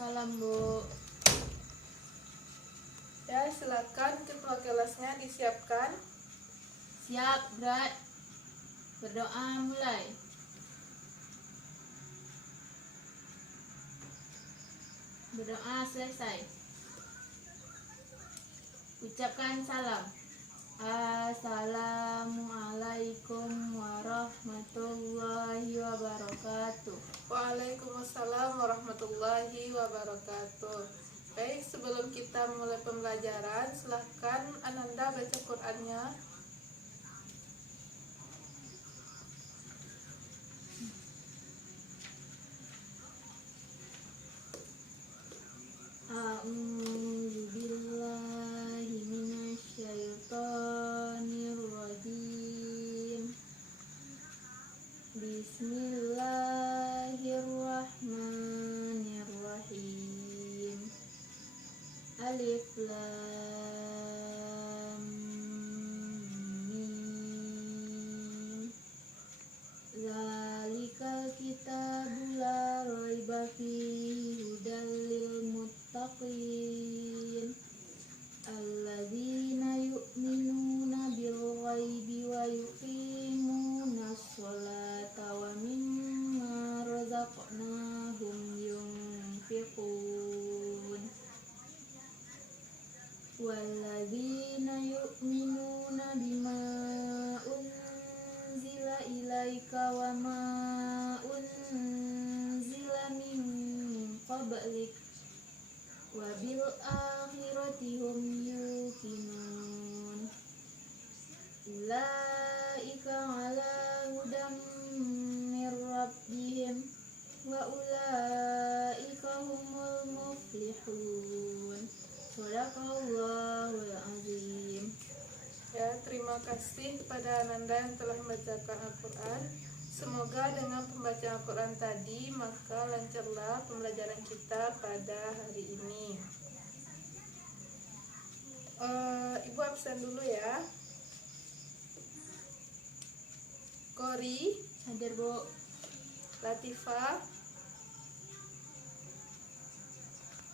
Waalaikumsalam, Bu. Ya, silakan ketua kelasnya disiapkan. Siap, Brat. Berdoa mulai. Berdoa selesai. Ucapkan salam. Assalamualaikum warahmatullahi wabarakatuh. Waalaikumsalam warahmatullahi wabarakatuh. Baik, sebelum kita mulai pembelajaran, silakan Ananda baca Qur'annya. A'udzu billahi minasyaitonir rajim. Bismillahirrahmanirrahim. Alif lam mim. Zalikal kitabu la raiba fihi hudal lil muttaqin alladzina yu'minuna bil ghaibi wa yuqimunas sholata wa mimma razaqnahum yunfiqun walladzina yu'minuna bima unzila ilaika wa ma unzila min qablik wa bil akhirati hum yuqinun ulaika ala hudam mir rabbihim wa ulaika humul muflihun. Shadaqallahul azim. Ya, terima kasih kepada Ananda yang telah membacakan Al-Quran. Semoga dengan pembacaan Al-Quran tadi maka lancarlah pembelajaran kita pada hari ini. Ibu absen dulu ya. Kori, Hadir, Bu. Latifah,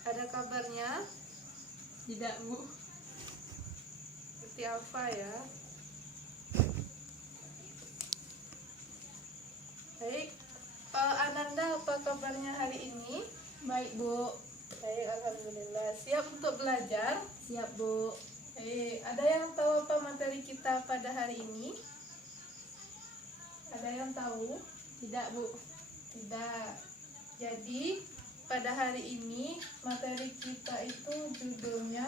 ada kabarnya? Tidak, Bu. Seperti Alfa ya. Baik, Ananda apa kabarnya hari ini? Baik, Bu. Baik, alhamdulillah. Siap untuk belajar? Siap, Bu. Baik, ada yang tahu apa materi kita pada hari ini? Ada yang tahu? Tidak, Bu. Tidak. Jadi pada hari ini materi kita itu judulnya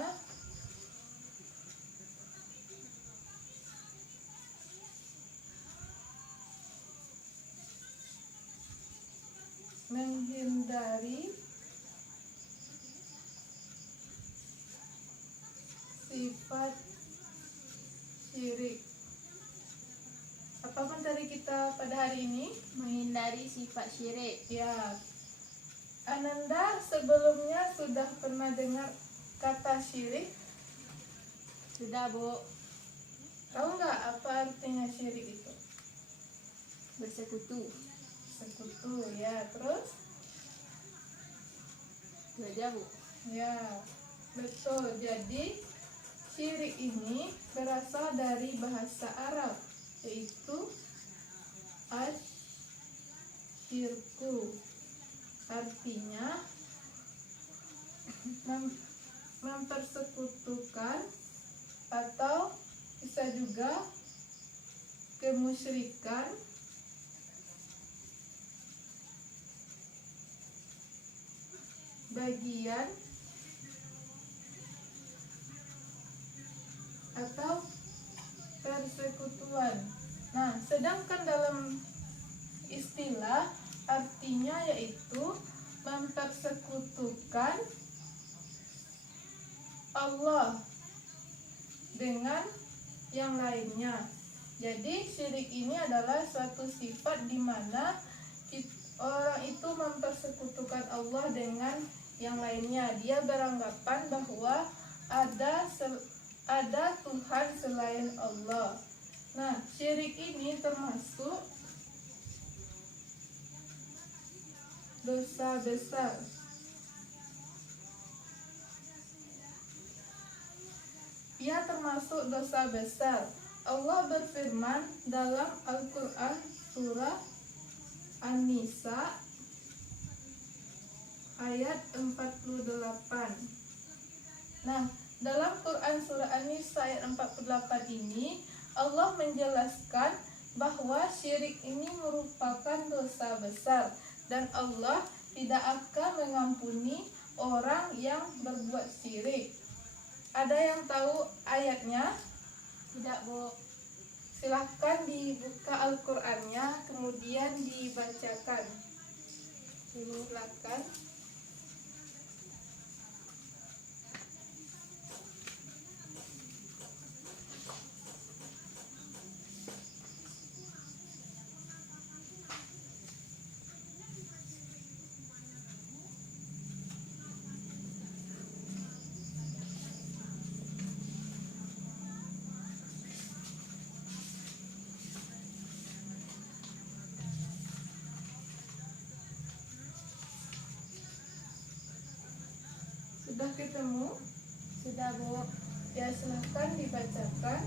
menghindari sifat syirik. Apa materi kita pada hari ini? Menghindari sifat syirik. Ya, Ananda sebelumnya sudah pernah dengar kata syirik? Sudah, Bu. Tahu nggak apa artinya syirik itu? Bersekutu. Sekutu ya, terus? Itu aja, Bu. Ya, betul. Jadi syirik ini berasal dari bahasa Arab, yaitu asyirku. Artinya mempersekutukan atau bisa juga kemusyrikan bagian atau persekutuan. Nah, sedangkan dalam istilah artinya yaitu mempersekutukan Allah dengan yang lainnya. Jadi syirik ini adalah suatu sifat di mana orang itu mempersekutukan Allah dengan yang lainnya. Dia beranggapan bahwa ada Tuhan selain Allah. Nah, syirik ini termasuk dosa besar. ia termasuk dosa besar. Allah berfirman dalam Al-Quran surah An-Nisa ayat 48. Nah, dalam Quran surah An-Nisa ayat 48 ini Allah menjelaskan bahwa syirik ini merupakan dosa besar dan Allah tidak akan mengampuni orang yang berbuat syirik. Ada yang tahu ayatnya? Tidak, Bu. Silahkan dibuka Al-Qur'annya kemudian dibacakan. Silahkan. Sudah ketemu? Sudah, Bu. Ya, silahkan dibacakan.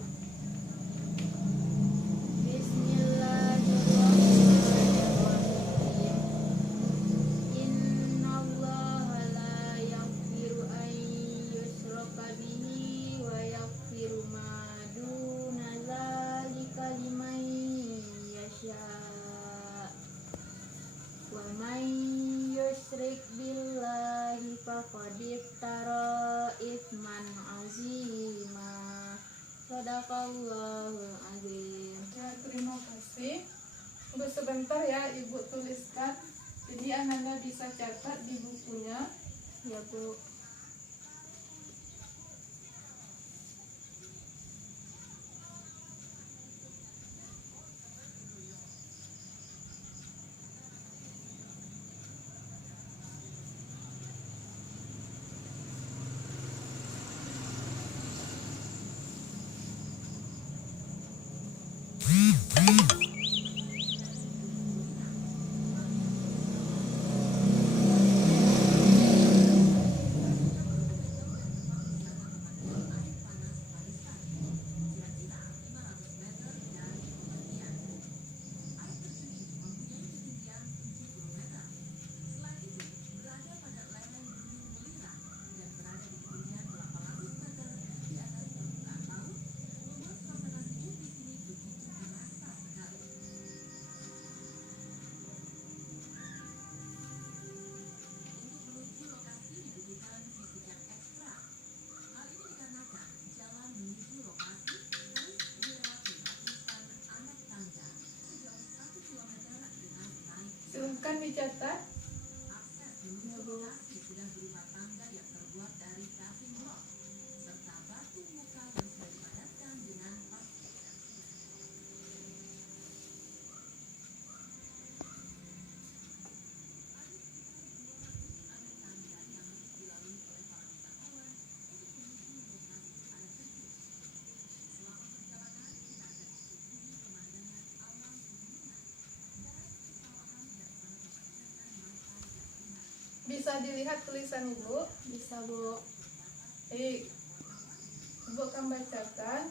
Bismillahirrahmanirrahim. Innallaha la yaghfiru an yushraka bihi wa yaghfiru ma duna dzalika liman yasha. Wa man yusyrik billahi faqad iftara itsman azima. Shadaqallahul azim. Ya, terima kasih. Tunggu sebentar ya, Ibu tuliskan. Jadi Ananda bisa catat di bukunya. Ya, Bu. Silahkan dicatat. Ya, Bu. Bisa dilihat tulisan Ibu? Bisa, Bu. Baik. Ibu akan bacakan.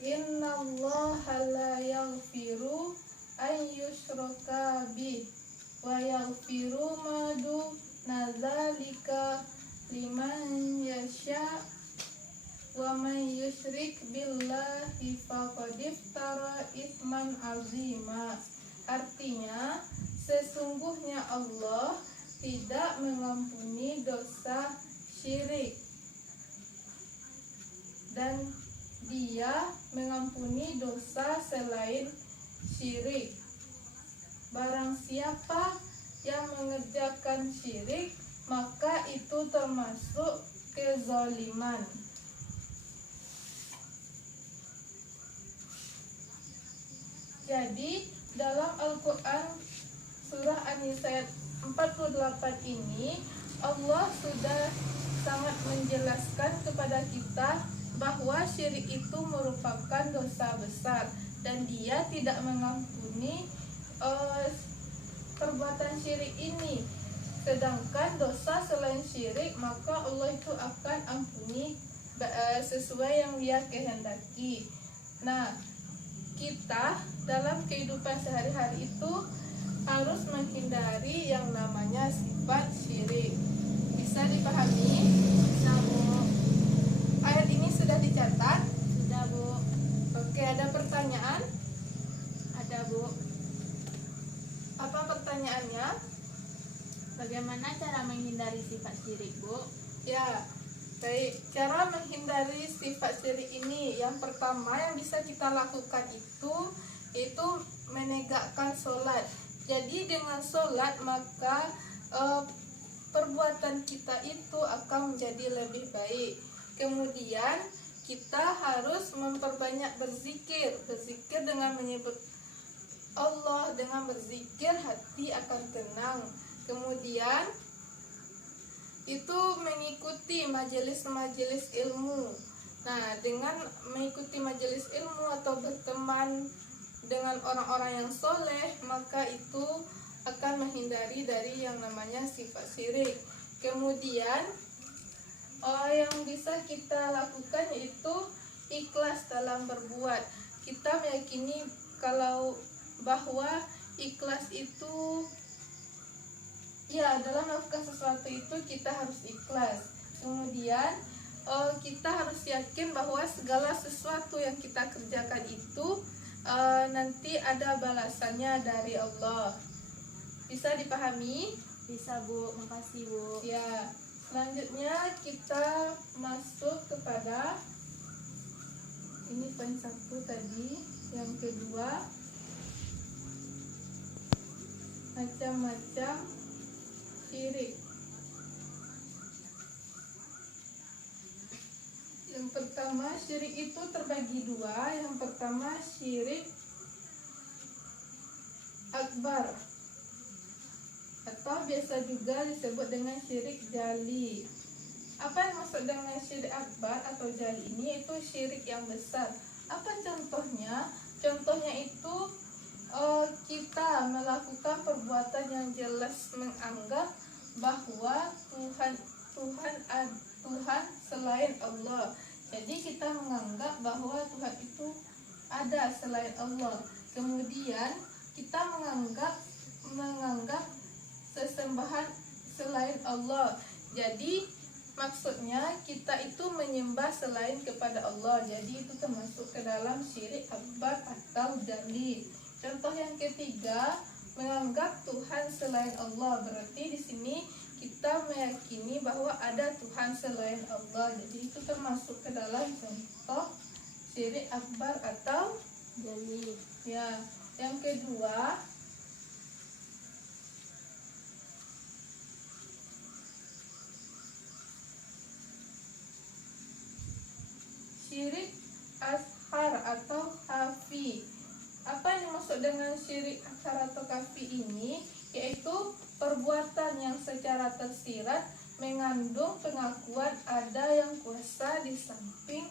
Innallaha la yaghfiru an yushraka bih wa yaghfiru ma duna dzalika liman yasha wa man yusyrik billahi faqad iftara itsman azima. Artinya, sesungguhnya Allah tidak mengampuni dosa syirik dan Dia mengampuni dosa selain syirik. Barang siapa yang mengerjakan syirik, maka itu termasuk kezaliman. Jadi dalam Al-Quran surah An-Nisa ayat 48 ini Allah sudah sangat menjelaskan kepada kita bahwa syirik itu merupakan dosa besar dan Dia tidak mengampuni perbuatan syirik ini. Sedangkan dosa selain syirik maka Allah itu akan ampuni sesuai yang dia kehendaki. Nah, kita dalam kehidupan sehari-hari itu harus menghindari yang namanya sifat syirik. Bisa dipahami? Bisa, Bu. Ayat ini sudah dicatat? Sudah, Bu. Oke, ada pertanyaan? Ada, Bu. Apa pertanyaannya? Bagaimana cara menghindari sifat syirik, Bu? Ya, baik. Cara menghindari sifat syirik ini, yang pertama yang bisa kita lakukan itu menegakkan sholat. Jadi dengan sholat maka perbuatan kita itu akan menjadi lebih baik. Kemudian kita harus memperbanyak berzikir dengan menyebut Allah. Dengan berzikir hati akan tenang. Kemudian itu mengikuti majelis-majelis ilmu. Nah, dengan mengikuti majelis ilmu atau berteman dengan orang-orang yang soleh, maka itu akan menghindari dari yang namanya sifat syirik. Kemudian yang bisa kita lakukan yaitu ikhlas dalam berbuat. Kita meyakini bahwa ikhlas itu ya, dalam melakukan sesuatu itu kita harus ikhlas. Kemudian kita harus yakin bahwa segala sesuatu yang kita kerjakan itu nanti ada balasannya dari Allah. Bisa dipahami? Bisa, Bu. Makasih, Bu. Ya, selanjutnya kita masuk kepada ini poin 1 tadi. Yang kedua, macam-macam syirik. Yang pertama, syirik itu terbagi dua. Yang pertama syirik akbar atau biasa juga disebut dengan syirik jali. Apa yang maksud dengan syirik akbar atau jali ini? Itu syirik yang besar. Apa contohnya? Contohnya itu kita melakukan perbuatan yang jelas menganggap bahwa Tuhan selain Allah. Jadi kita menganggap bahwa Tuhan itu ada selain Allah. Kemudian kita menganggap sesembahan selain Allah. Jadi maksudnya kita itu menyembah selain kepada Allah. Jadi itu termasuk ke dalam syirik akbar atau jali. Contoh yang ketiga, menganggap Tuhan selain Allah. Berarti di sini kita meyakini bahwa ada Tuhan selain Allah. Jadi itu termasuk ke dalam contoh syirik akbar atau Jali. ya. Yang kedua, syirik ashar atau khafi. Apa yang dimaksud dengan syirik ashar atau khafi ini? Yaitu perbuatan yang secara tersirat mengandung pengakuan ada yang kuasa di samping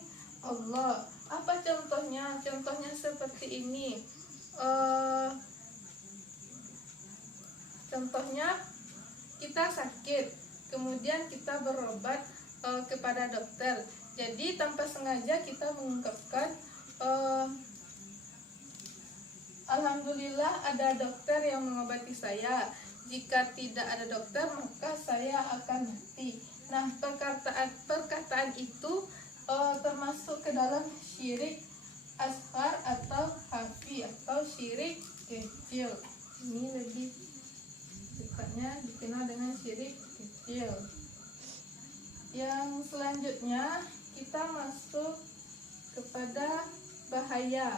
Allah. Apa contohnya? Contohnya seperti ini. Contohnya kita sakit, kemudian kita berobat kepada dokter. Jadi tanpa sengaja kita mengungkapkan alhamdulillah ada dokter yang mengobati saya. Jika tidak ada dokter maka saya akan mati. Nah, perkataan itu termasuk ke dalam syirik ashar atau khafi atau syirik kecil. Ini lebih tepatnya dikenal dengan syirik kecil. Yang selanjutnya kita masuk kepada bahaya.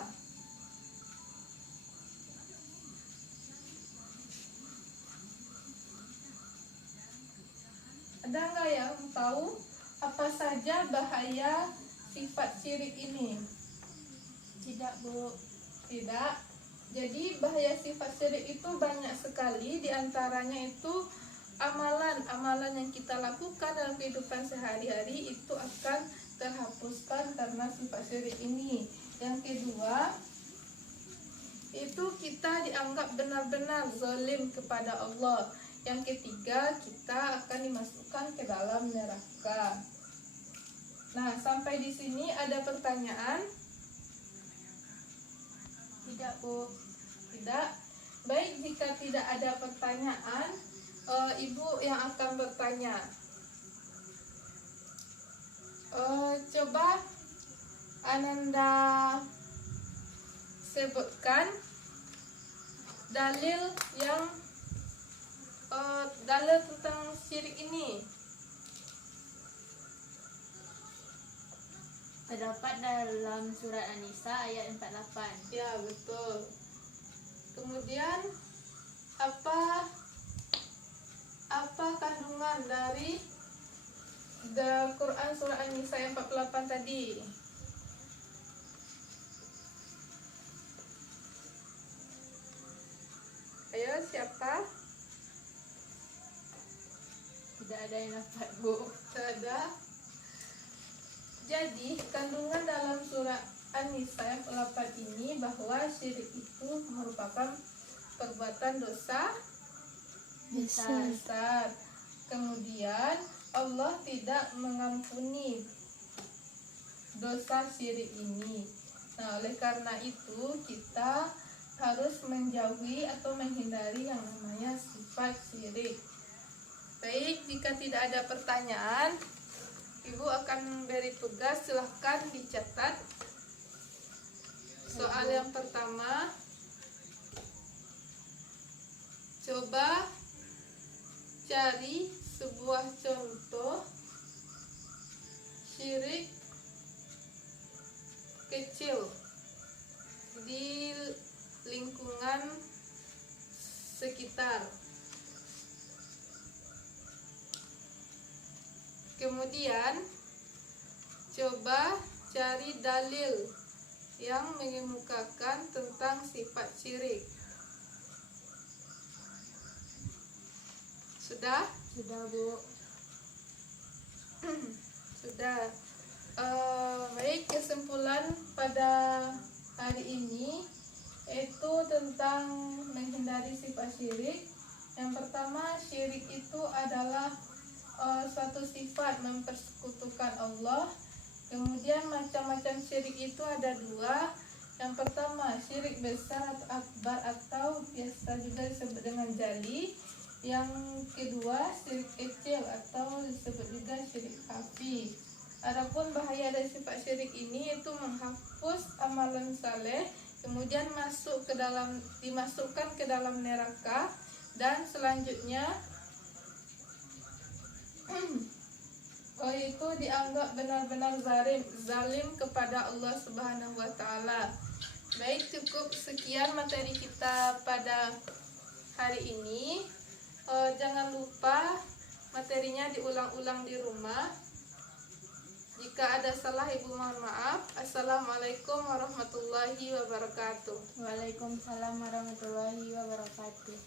Ada nggak yang tahu apa saja bahaya sifat syirik ini? Tidak, Bu. Tidak. Jadi bahaya sifat syirik itu banyak sekali. Di antaranya itu amalan yang kita lakukan dalam kehidupan sehari-hari itu akan terhapuskan karena sifat syirik ini. Yang kedua, itu kita dianggap benar-benar zalim kepada Allah. Yang ketiga, kita akan dimasukkan ke dalam neraka. Nah, sampai di sini ada pertanyaan? Tidak, Bu. Tidak. Baik, jika tidak ada pertanyaan, Ibu yang akan bertanya. Coba Ananda sebutkan dalil yang dalil tentang syirik ini. Terdapat dalam surat An-Nisa ayat 48. Ya, betul. Kemudian apa kandungan dari Quran surah An-Nisa yang 48 tadi? Ayo, siapa? Tidak ada yang dapat, Bu. Ada. Jadi, kandungan dalam surah An-Nisa yang 48 ini bahwa syirik itu merupakan perbuatan dosa besar. Kemudian Allah tidak mengampuni dosa syirik ini. Nah, oleh karena itu kita harus menjauhi atau menghindari yang namanya sifat syirik. Baik, jika tidak ada pertanyaan, Ibu akan beri tugas, silahkan dicatat. Soal yang pertama, coba cari sebuah contoh syirik kecil di lingkungan sekitar. Kemudian coba cari dalil yang mengemukakan tentang sifat syirik. Sudah? Sudah, Bu. Sudah. Baik, kesimpulan pada hari ini yaitu tentang menghindari sifat syirik. Yang pertama, syirik itu adalah suatu sifat mempersekutukan Allah. Kemudian macam-macam syirik itu ada dua. Yang pertama, syirik besar atau akbar atau biasa juga disebut dengan jali. Yang kedua, syirik kecil atau disebut juga syirik khafi. Adapun bahaya dari sifat syirik ini itu menghapus amalan saleh, kemudian dimasukkan ke dalam neraka, dan selanjutnya itu dianggap benar-benar zalim kepada Allah Subhanahu wa taala. Baik, cukup sekian materi kita pada hari ini. Jangan lupa materinya diulang-ulang di rumah. Jika ada salah, Ibu mohon maaf. Assalamualaikum warahmatullahi wabarakatuh. Waalaikumsalam warahmatullahi wabarakatuh.